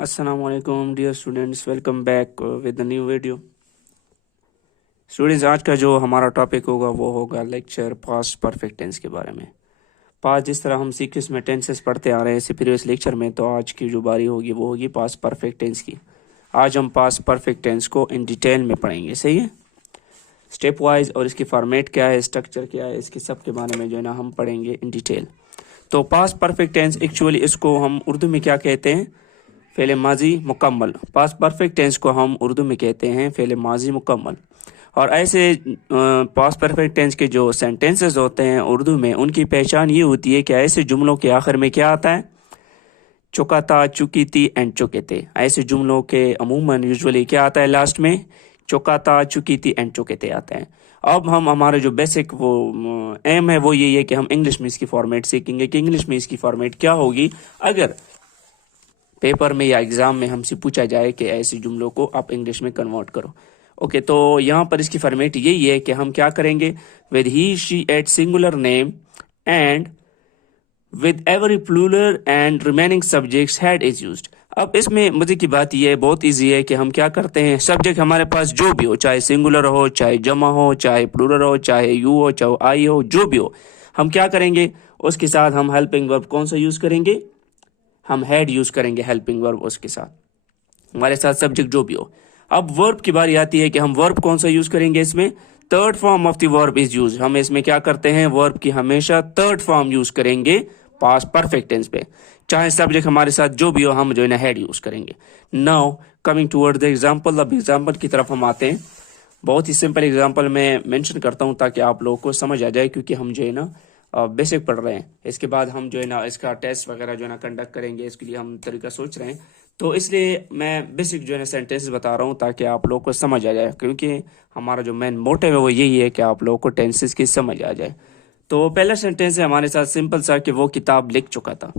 अस्सलामुअलैकुम dear students, welcome back with the new video. Students, आज का जो हमारा टॉपिक होगा वो होगा लेक्चर पास्ट परफेक्ट टेंस के बारे में। पास्ट जिस तरह हम सीक्वेंस में टेंसेस पढ़ते आ रहे हैं इसी प्रीवियस लेक्चर में, तो आज की जो बारी होगी वो होगी पास्ट परफेक्ट टेंस की। आज हम पास्ट परफेक्ट टेंस को इन डिटेल में पढ़ेंगे, सही है, स्टेप वाइज, और इसकी फॉर्मेट क्या है, स्ट्रक्चर क्या है, इसके सब के बारे में जो है ना हम पढ़ेंगे इन डिटेल। तो पास्ट परफेक्ट टेंस एक्चुअली इसको हम उर्दू में क्या कहते हैं, फ़ेल माजी मुकम्मल। पास्ट परफेक्ट टेंस को हम उर्दू में कहते हैं फ़ेल माजी मुकम्मल। और ऐसे पास्ट परफेक्ट टेंस के जो सेंटेंसेस होते हैं उर्दू में, उनकी पहचान ये होती है कि ऐसे जुमलों के आखिर में क्या आता है, चुका था, चुकी थी एंड चुके थे। ऐसे जुमलों के अमूमन यूजुअली क्या आता है लास्ट में, चुका था, चुकी थी एंड चुके थे आता है। अब हम हमारे जो बेसिक वो एम है वो यही है कि हम इंग्लिश में इसकी फॉर्मेट सीखेंगे कि इंग्लिश में इसकी फॉर्मेट क्या होगी अगर पेपर में या एग्जाम में हमसे पूछा जाए कि ऐसे जुमलों को आप इंग्लिश में कन्वर्ट करो। ओके, तो यहाँ पर इसकी फॉर्मेट यही है कि हम क्या करेंगे, with he she it singular name and with every plural and remaining subjects had is used. अब इसमें मजे की बात यह है, बहुत इजी है कि हम क्या करते हैं, सब्जेक्ट हमारे पास जो भी हो, चाहे सिंगुलर हो, चाहे जमा हो, चाहे प्लूरल हो, चाहे यू हो, चाहे आई हो, जो भी हो, हम क्या करेंगे उसके साथ हम हेल्पिंग वर्ब कौन सा यूज करेंगे, हम हैड यूज करेंगे हेल्पिंग वर्ब उसके साथ, हमारे साथ सब्जेक्ट जो भी हो। अब वर्ब की बारी आती है कि हम वर्ब कौन सा यूज करेंगे, इसमें third form of the verb is use. हम इसमें क्या करते हैं, वर्ब की हमेशा थर्ड फॉर्म यूज करेंगे पास्ट परफेक्ट टेंस पे, चाहे सब्जेक्ट हमारे साथ जो भी हो, हम जो है ना हैड यूज करेंगे। Now coming toward the example, अब एग्जांपल की तरफ हम आते हैं। बहुत ही सिंपल एग्जांपल मैं मेंशन करता हूं ताकि आप लोगों को समझ आ जाए, क्योंकि हम जो है ना बेसिक पढ़ रहे हैं। इसके बाद हम जो है ना इसका टेस्ट वगैरह जो है ना कंडक्ट करेंगे, इसके लिए हम तरीका सोच रहे हैं। तो इसलिए मैं बेसिक जो है ना सेंटेंस बता रहा हूँ ताकि आप लोगों को समझ आ जाए, क्योंकि हमारा जो मेन मोटिव है वो यही है कि आप लोगों को टेंसेस की समझ आ जाए। तो पहला सेंटेंस है हमारे साथ सिंपल सा कि वो किताब लिख चुका था।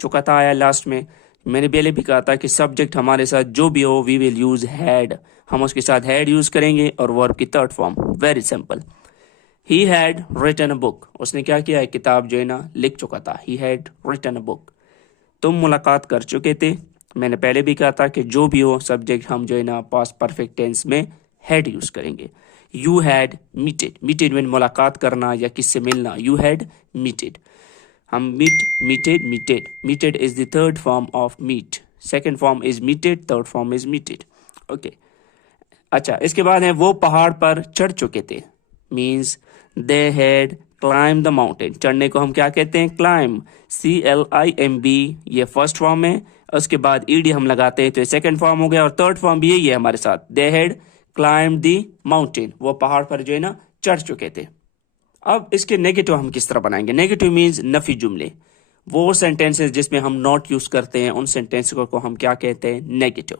चुका था आया लास्ट में। मैंने पहले भी कहा था कि सब्जेक्ट हमारे साथ जो भी हो वी विल यूज हैड, हम उसके साथ हैड यूज करेंगे और वर्ब की third form, very simple. He had written a book, उसने क्या किया है, किताब जो है ना लिख चुका था। He had written a book। तुम मुलाकात कर चुके थे। मैंने पहले भी कहा था कि जो भी हो सब्जेक्ट हम जो है ना पास्ट परफेक्ट टेंस में हैड यूज करेंगे। You had meted, meted में मुलाकात करना या किससे मिलना, you had meted। हम meted is the third form of meet, second form is meted, third form is meted। Okay, अच्छा, इसके बाद है वो पहाड़ पर चढ़ चुके थे, means they had climb the mountain. चढ़ने को हम क्या कहते हैं, क्लाइम, CLIMB, ये फर्स्ट फॉर्म है। उसके बाद ED हम लगाते हैं तो ये सेकंड फॉर्म हो गया, और थर्ड फॉर्म भी यही है हमारे साथ, they had climb the mountain, वो पहाड़ पर जो है ना चढ़ चुके थे। अब इसके नेगेटिव हम किस तरह बनाएंगे, नेगेटिव मीन्स नफी जुमले, वो सेंटेंसेस जिसमें हम नॉट यूज करते हैं उन सेंटेंसेस को हम क्या कहते हैं, नेगेटिव।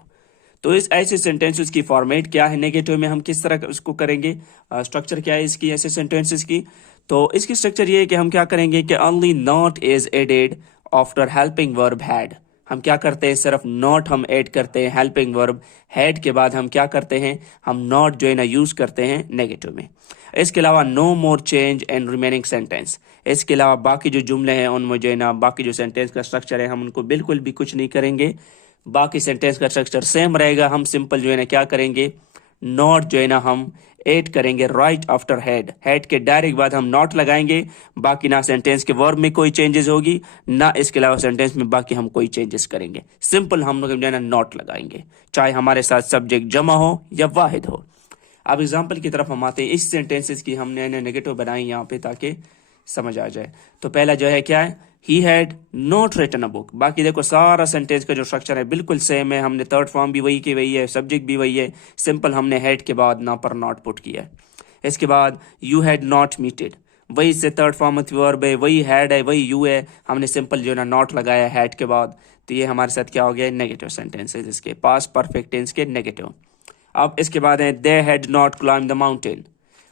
तो इस ऐसे सेंटेंसेस की फॉर्मेट क्या है, नेगेटिव में हम किस तरह उसको करेंगे, स्ट्रक्चर क्या है इसकी ऐसे सेंटेंसेस की। तो इसकी स्ट्रक्चर ये है कि हम क्या करेंगे कि only not is added after helping verb had. हम क्या करते हैं, सिर्फ नॉट हम ऐड करते हैं हेल्पिंग वर्ब हैड के बाद, हम क्या करते हैं, हम नॉट जो है ना यूज करते हैं नेगेटिव में। इसके अलावा no more change and remaining sentence, इसके अलावा बाकी जो जुमले हैं उनमें जो है ना बाकी जो सेंटेंस का स्ट्रक्चर है हम उनको बिल्कुल भी कुछ नहीं करेंगे, बाकी सेंटेंस का स्ट्रक्चर सेम रहेगा। हम सिंपल जो है ना क्या करेंगे, नॉट जो है ना हम ऐड करेंगे राइट आफ्टर हैड, हैड के डायरेक्ट बाद हम नॉट लगाएंगे। बाकी ना सेंटेंस के वर्ब में कोई चेंजेस होगी, ना इसके अलावा सेंटेंस में बाकी हम कोई चेंजेस करेंगे। सिंपल हम लोग जो है ना नॉट लगाएंगे, चाहे हमारे साथ सब्जेक्ट जमा हो या वाहिद हो। अब एग्जाम्पल की तरफ हम आते हैं। इस सेंटेंसेस की हमने नेगेटिव बनाई यहाँ पे ताकि समझ आ जाए। तो पहला जो है क्या है, he had not written a book. बाकी देखो सारा सेंटेंस का जो स्ट्रक्चर है बिल्कुल सेम है, हमने थर्ड फॉर्म भी वही की वही है, सब्जेक्ट भी वही है, सिंपल हमने हैड के बाद ना पर नॉट पुट किया है। इसके बाद यू हैड नॉट मीटेड, वही से थर्ड फॉर्म ऑफ वर्ब है, वही हैड है, वही यू है, हमने सिंपल जो है ना नॉट लगाया हैड के बाद। तो ये हमारे साथ क्या हो गया, नेगेटिव सेंटेंस है इसके पास्ट परफेक्ट टेंस के नेगेटिव। अब इसके बाद है they had not climb the mountain,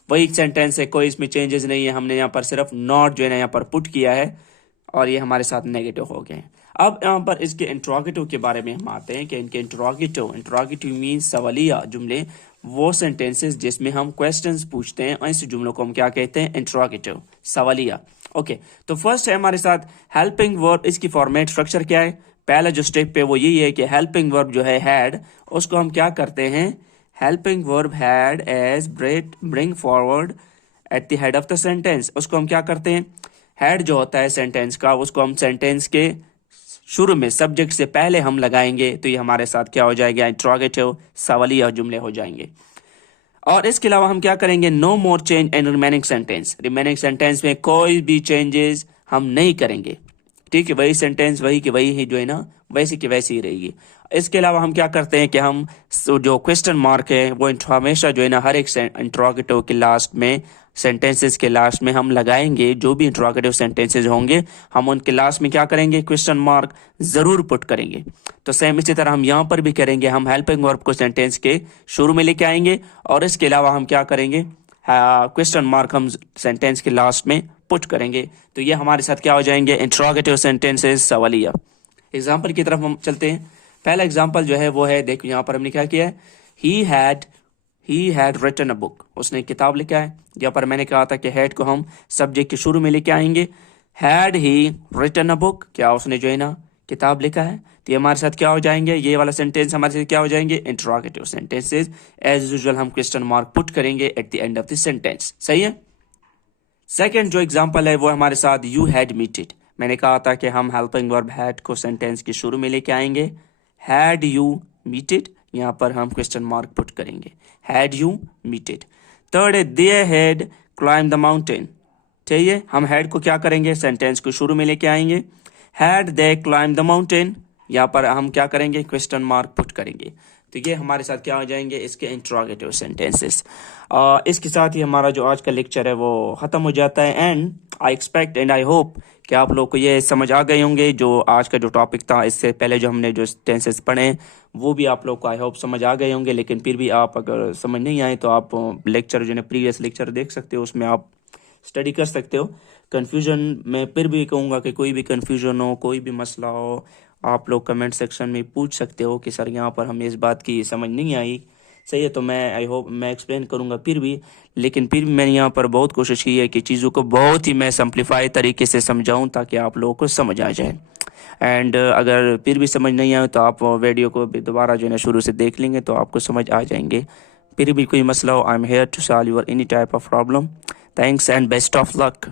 वही सेंटेंस है, कोई इसमें चेंजेस नहीं है, हमने यहाँ पर सिर्फ नॉट जो है ना यहाँ पर पुट किया है और ये हमारे साथ नेगेटिव हो गए। अब यहाँ पर इसके इंट्रोगेटिव के बारे में हम आते हैं कि इनके इंट्रोगेटिव मीन्स सवालिया जुमले, वो सेंटेंसेस जिसमें हम क्वेश्चंस पूछते हैं, ऐसे जुमलों को हम क्या कहते हैं, इंट्रोगेटिव, सवालिया। ओके, तो फर्स्ट है हमारे साथ हेल्पिंग वर्ब। इसकी फॉर्मेट स्ट्रक्चर क्या है, पहला जो स्टेप है वो यही है कि हेल्पिंग वर्ब जो है हैड, उसको हम क्या करते हैं, helping verb had as bring forward at the head of the sentence, उसको हम क्या करते हैं, हेड जो होता है सेंटेंस का, उसको हम सेंटेंस के शुरू में सब्जेक्ट से पहले हम लगाएंगे, तो ये हमारे साथ क्या हो जाएगा, इंट्रोगेटिव सवालिया जुमले हो जाएंगे। और इसके अलावा हम क्या करेंगे, no more change in remaining sentence, remaining sentence में कोई भी चेंजेस हम नहीं करेंगे, ठीक है, वही सेंटेंस वही की वही ही जो है ना, वैसी की वैसी ही रहेगी। इसके अलावा हम क्या करते हैं कि हम जो क्वेश्चन मार्क है वो हमेशा जो है ना हर एक इंट्रोगेटिव के लास्ट में, सेंटेंसेस के लास्ट में हम लगाएंगे, जो भी इंट्रोगेटिव सेंटेंसेस होंगे हम उनके लास्ट में क्या करेंगे, क्वेश्चन मार्क जरूर पुट करेंगे। तो सेम इसी तरह हम यहाँ पर भी करेंगे, हम हेल्पिंग वर्ब को सेंटेंस के शुरू में लेके आएंगे और इसके अलावा हम क्या करेंगे, क्वेश्चन मार्क हम सेंटेंस के लास्ट में पुट करेंगे। तो ये हमारे साथ क्या हो जाएंगे, इंट्रोगेटिव सेंटेंसेस सवालिया। एग्जाम्पल की तरफ हम चलते हैं। पहला एग्जाम्पल जो है वो है, देखो यहाँ पर हमने क्या किया है, he had written a book, उसने किताब लिखा है। यहाँ पर मैंने कहा था कि हैड को हम सब्जेक्ट के शुरू में लेके आएंगे, had he written a book, क्या उसने जो है ना किताब लिखा है। तो ये हमारे साथ क्या हो जाएंगे, ये वाला सेंटेंस हमारे साथ क्या हो जाएंगे, इंट्रोगेटिव सेंटेंसेस। एज यूजुअल हम क्वेश्चन मार्क पुट करेंगे at the end of the sentence, सही है। सेकेंड जो एग्जाम्पल है वो हमारे साथ, यू हैड मीटेड, मैंने कहा था कि हम हेल्पिंग वर्ब हैड को सेंटेंस के शुरू में लेके आएंगे, हैड यू मीटेड, यहाँ पर हम क्वेश्चन मार्क पुट करेंगे, हैड यू मीटेड। थर्ड है, they had climb the mountain, चाहिए, हम हैड को क्या करेंगे, सेंटेंस को शुरू में लेके आएंगे, had they climb the mountain, यहाँ पर हम क्या करेंगे, क्वेश्चन मार्क पुट करेंगे। तो ये हमारे साथ क्या हो जाएंगे, इसके इंट्रोगेटिव सेंटेंसेस। इसके साथ ही हमारा जो आज का लेक्चर है वो ख़त्म हो जाता है। And I expect and I hope कि आप लोग को ये समझ आ गए होंगे, जो आज का जो टॉपिक था, इससे पहले जो हमने जो टेंसेस पढ़े वो भी आप लोग को आई होप समझ आ गए होंगे। लेकिन फिर भी आप अगर समझ नहीं आए तो आप लेक्चर जो है प्रीवियस लेक्चर देख सकते हो, उसमें आप स्टडी कर सकते हो। कन्फ्यूजन मैं फिर भी कहूँगा कि कोई भी कन्फ्यूजन हो, कोई भी मसला हो, आप लोग कमेंट सेक्शन में पूछ सकते हो कि सर यहाँ पर हमें इस बात की समझ नहीं आई, सही है, तो मैं आई होप मैं एक्सप्लेन करूँगा फिर भी। लेकिन फिर भी मैंने यहाँ पर बहुत कोशिश की है कि चीज़ों को बहुत ही मैं सिंप्लीफाई तरीके से समझाऊँ ताकि आप लोगों को समझ आ जाए। एंड अगर फिर भी समझ नहीं आए तो आप वीडियो को भी दोबारा जो है शुरू से देख लेंगे तो आपको समझ आ जाएंगे। फिर भी कोई मसला हो, I am here to solve your any type of problem. Thanks and best of luck.